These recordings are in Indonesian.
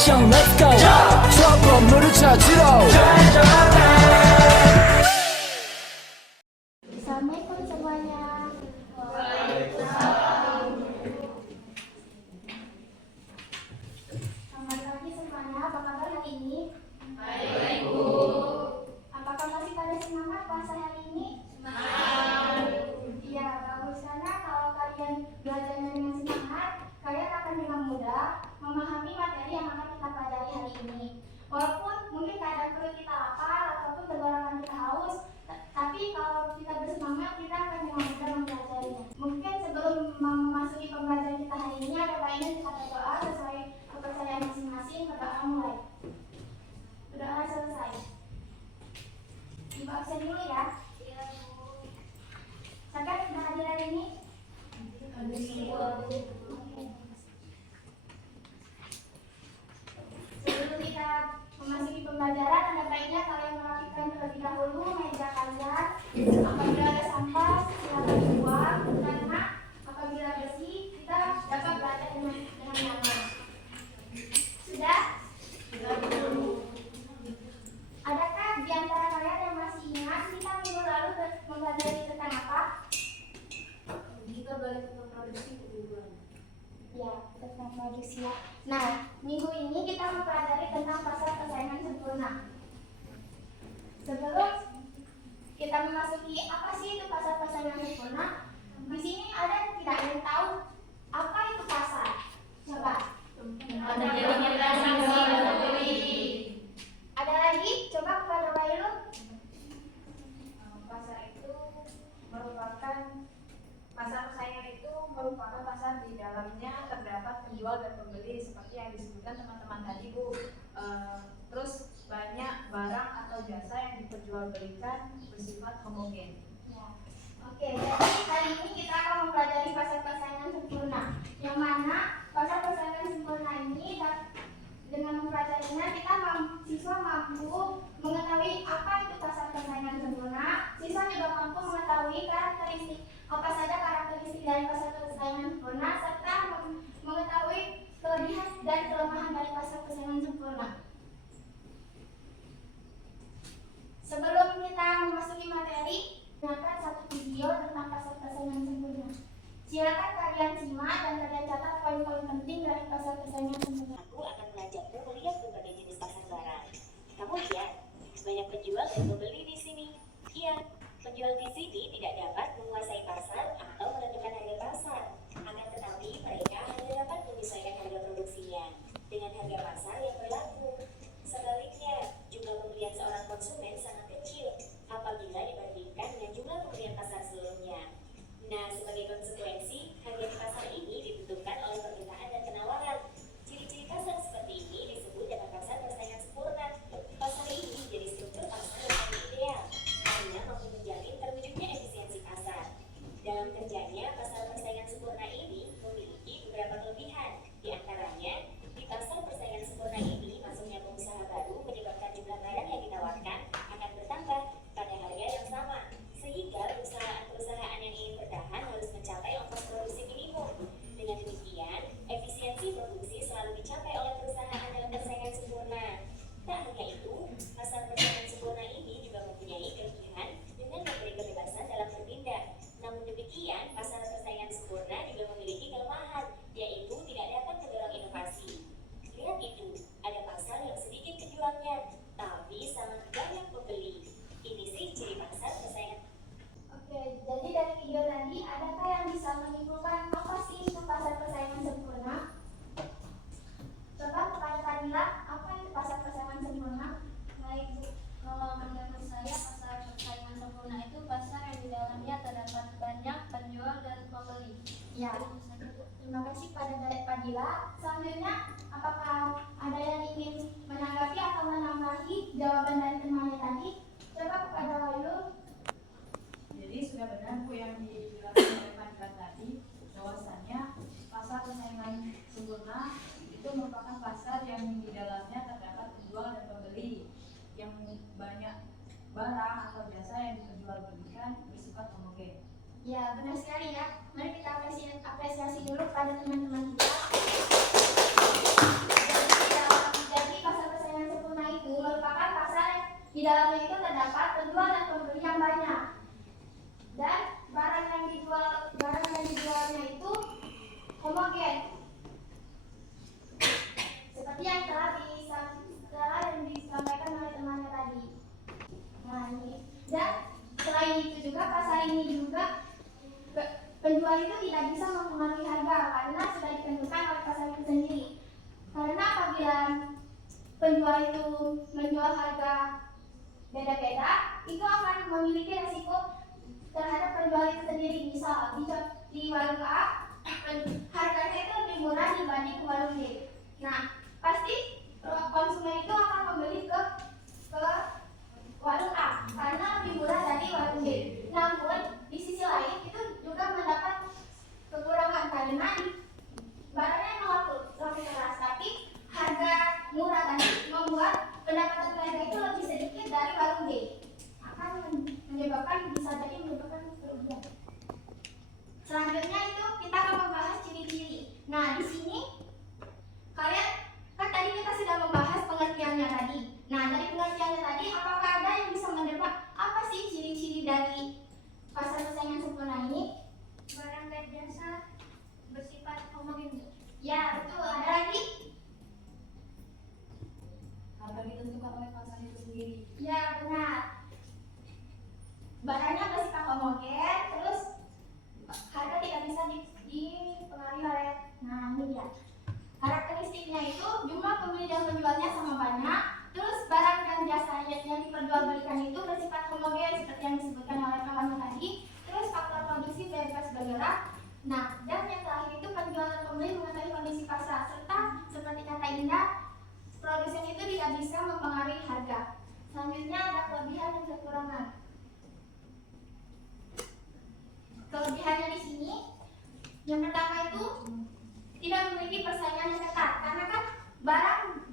액션 let's go 저 건물을 찾으러 Assalamualaikum semuanya. Selamat pagi semuanya. Apa kabar hari ini? Baik, Bu. Apakah masih pada semangat puasa hari ini? Semangat. Iya, bagus, karena kalau kalian belajarnya dengan semangat, kalian akan dengan mudah memahami materi yang akan kita pelajari hari ini. Walaupun mungkin kadang perut kita lapar ataupun tenggorokan kita haus, tapi kalau kita bersemangat, kita akan dengan mudah mempelajarinya. Mungkin sebelum memasuki pembelajaran kita hari ini, ada baiknya kita berdoa sesuai kepercayaan masing-masing. Berdoa mulai. Berdoa selesai. Ibu absen dulu ya. Siapa yang sudah hadir hari ini? Sebelum kita memasuki pembelajaran, ada baiknya kalian merapikan terlebih dahulu meja kalian. Apabila ada sampah, silakan dibuang, karena apabila bersih, kita dapat belajar dengan nyaman. Sudah? Adakah di antara kalian yang masih ingat kita minggu lalu mempelajari tentang apa? Kita belajar tentang produksi kebutuhan. Ya, tentang produksi. Nah, minggu ini kita mempelajari tentang pasar persaingan sempurna. Sebelum kita memasuki apa sih itu pasar persaingan sempurna, di sini ada tidak ada yang tahu apa itu pasar? Coba. Ada lagi? Coba kepada Wailu. Pasar persaingan itu merupakan pasar di dalamnya terdapat penjual dan pembeli seperti yang disebutkan teman-teman tadi, Bu. Terus banyak barang atau jasa yang diperjualbelikan bersifat homogen. Ya. Oke, jadi kali ini kita akan mempelajari pasar persaingan sempurna. Yang mana pasar persaingan sempurna ini dengan mempelajarinya siswa mampu mengetahui apa itu pasar persaingan sempurna. Siswa juga mampu mengetahui karakteristik apa saja karakteristik dari pasar persaingan sempurna serta mengetahui kelebihan dan kelemahan dari pasar persaingan sempurna. Sebelum kita memasuki materi, dengarkan satu video tentang pasar persaingan sempurna. Silakan kalian simak dan kalian catat poin-poin penting dari pasar persaingan sempurna. Aku akan mengajakmu melihat berbagai jenis pasar barang. Kamu lihat, banyak penjual dan pembeli di sini. Iya, penjual di sini tidak dapat menguasai pasar atau menentukan harga pasar. Akan tetapi mereka hanya dapat menyesuaikan harga produksinya dengan harga pasar yang berlaku. Sebaliknya, jumlah pembelian seorang konsumen sangat kecil apabila dibandingkan dengan jumlah pembelian pasar sebelumnya. Nah, sebagai konsekuensi, harga di pasar ini ditentukan oleh permintaan dan penawaran. Ciri-ciri pasar seperti ini disebut dengan pasar persaingan sempurna. Pasar ini menjadi struktur pasar yang paling ideal karena mampu menjamin terwujudnya efisiensi pasar. Dalam kerjanya, pasar persaingan sempurna ini memiliki beberapa kelebihan. Di antaranya, di pasar persaingan sempurna ini, masuknya pengusaha baru menyebabkan jumlah barang yang ditawarkan akan bertambah pada harga yang sama, sehingga perusahaan-perusahaan yang ingin bertahan harus mencapai ongkos produksi minimum. Dengan demikian, efisiensi produksi selalu dicapai oleh perusahaan dalam persaingan sempurna. Tak hanya itu, pasar persaingan sempurna ini juga mempunyai kelebihan dengan memberi kebebasan dalam bertindak. Namun demikian, pasar persaingan sempurna juga memiliki kelemahan, yaitu tidak dapat mendorong inovasi. Lihat itu, ada pasar yang sedikit penjualnya, tapi sangat banyak pembeli. Ini sih ciri pasar persaingan. Oke, jadi dari video tadi, adakah yang bisa menyimpulkan apa sih itu pasar persaingan sempurna? Coba kepada Fadila, apa itu pasar persaingan sempurna? Baik, Bu. Kalau menurut saya pasar persaingan sempurna itu pasar yang di dalamnya terdapat banyak penjual dan pembeli. Ya, terima kasih pada Fadila. Selanjutnya, apakah ada yang ingin menanggapi atau menambahi jawaban dari temannya tadi? Coba kepada Wailu. Jadi sudah benar, Bu, yang dijelaskan oleh Fadila tadi, bahwasannya pasar persaingan sempurna itu merupakan pasar yang di dalamnya terdapat penjual dan pembeli yang banyak barang atau jasa yang diperjualbelikan bersifat homogen. Ya, benar sekali ya. Mari kita apresiasi dulu pada teman-teman kita. Jadi, homogen. Seperti yang telah disampaikan oleh temannya tadi. Nah, ini. Dan selain itu juga pasar ini juga penjual itu tidak bisa mempengaruhi harga karena sudah ditentukan oleh pasar itu sendiri. Karena apabila penjual itu menjual harga beda-beda, itu akan memiliki resiko terhadap penjual itu sendiri. Misal di warung A harganya itu lebih murah dibanding warung B. Nah, pasti konsumen itu akan membeli ke warung A karena lebih murah dari warung B. Namun di sisi lain itu juga mendapat kekurangan karena barangnya laku keras, tapi harga murah tadi membuat pendapatan mereka itu lebih sedikit dari warung B. Akan bisa jadi menyebabkan kerugian. Selanjutnya itu kita akan membahas ciri-ciri. Nah, di sini kalian kan tadi kita sudah membahas pengertiannya tadi. Nah, dari pengertiannya tadi, apakah ada yang bisa menebak apa sih ciri-ciri dari pasar persaingan sempurna ini? Barang dan jasa bersifat homogen. Ya, betul. Ada lagi? Harga ditentukan oleh pasar itu sendiri. Ya, benar. Barangnya bersifat homogen, terus harga tidak bisa dipengaruhi oleh. Nah, ini dia. Karakteristiknya itu jumlah pembeli dan penjualnya sama banyak. Terus barang dan jasa yang diperjualbelikan itu bersifat homogen seperti yang disebutkan oleh kawannya tadi. Terus faktor produksi bebas bergerak. Nah, dan yang terakhir itu penjual dan pembeli mengetahui kondisi pasar serta seperti kata Indah, produsen itu tidak bisa mempengaruhi harga. Selanjutnya ada kelebihan dan kekurangan. Kelebihannya di sini, yang pertama itu tidak memiliki persaingan yang ketat karena kan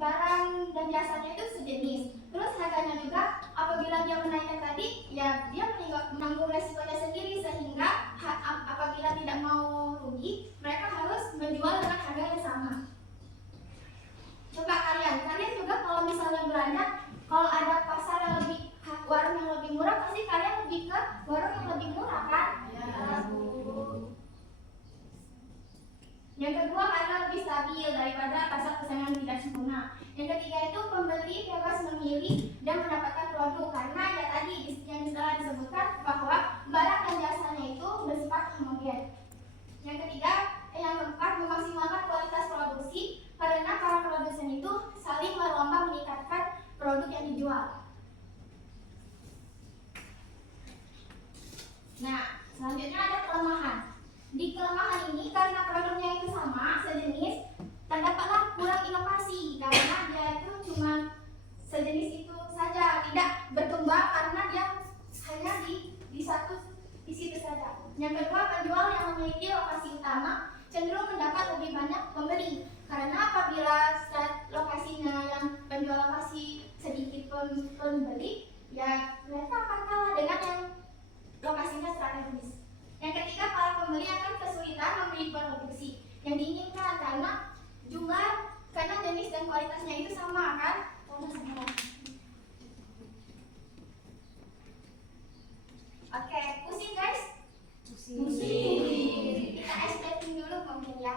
barang dan jasanya itu sejenis. Terus harganya juga apabila dia menaikkan tadi, ya dia menanggung resikonya sendiri sehingga apabila tidak mau rugi, mereka harus menjual dengan harga yang sama. Coba kalian juga kalau misalnya belanja, kalau ada pasar yang lebih warung yang lebih murah, pasti kalian lebih ke warung yang lebih murah kan? Ya. Yang kedua, harga lebih stabil daripada pasar persaingan tidak sempurna. Yang ketiga itu pembeli bebas memilih dan mendapatkan produk karena ya tadi yang telah disebutkan bahwa barang dan jasanya itu bersifat homogen. Yang keempat memaksimalkan kualitas produksi karena para produsen itu saling berlomba meningkatkan produk yang dijual. Nah, selanjutnya ada kelemahan. Di kelemahan ini karena produknya itu sama, sejenis, terdapatlah kurang inovasi karena dia itu cuma sejenis itu saja, tidak berkembang karena dia hanya di situ saja. Yang kedua, penjual yang memiliki lokasi utama cenderung mendapat lebih banyak pembeli karena apabila lokasinya yang penjual lokasi sedikit pembeli, ya mereka akan kalah dengan yang lokasinya strategis. Yang ketiga, para pembeli akan kesulitan membeli produksi yang diinginkan karena jenis dan kualitasnya itu sama kan? Oke, pusing guys? Pusing. Kita explain dulu mungkin ya.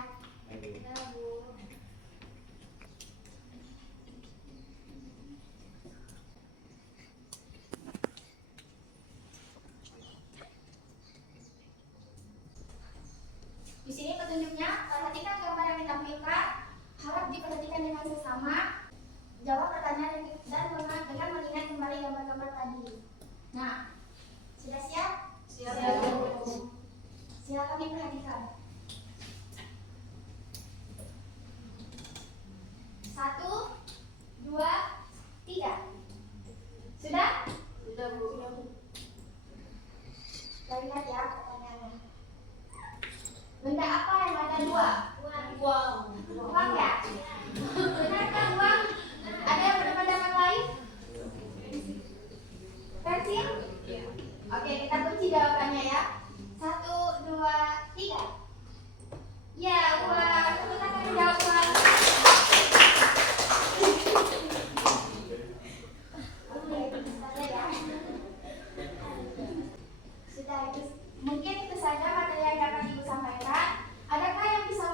Di sini petunjuknya, perhatikan gambar yang ditampilkan, harap diperhatikan dengan seksama, jawab pertanyaan dan dengan mengingat kembali gambar-gambar tadi. Nah, sudah siap? Siap. Silakan diperhatikan. 1, 2, 3. Sudah? Sudah, Bu. Kita lihat ya pertanyaannya. Benda apa yang ada 2? Uang ya? Benarkah uang? Ada yang berpandangan lain? Pensil? Oke, kita kunci jawabannya ya. 1, 2, 3. Ya, uang. Tepuk tangan menjawab uang. Oke, sudah ya. Sudah, mungkin itu saja materi yang dapat Ibu sampaikan. Adakah yang bisa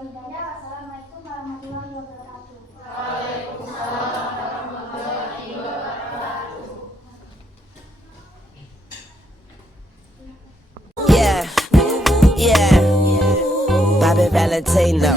hidayah. Wassalamualaikum warahmatullahi wabarakatuh. Yeah, yeah. Bobby Valentino.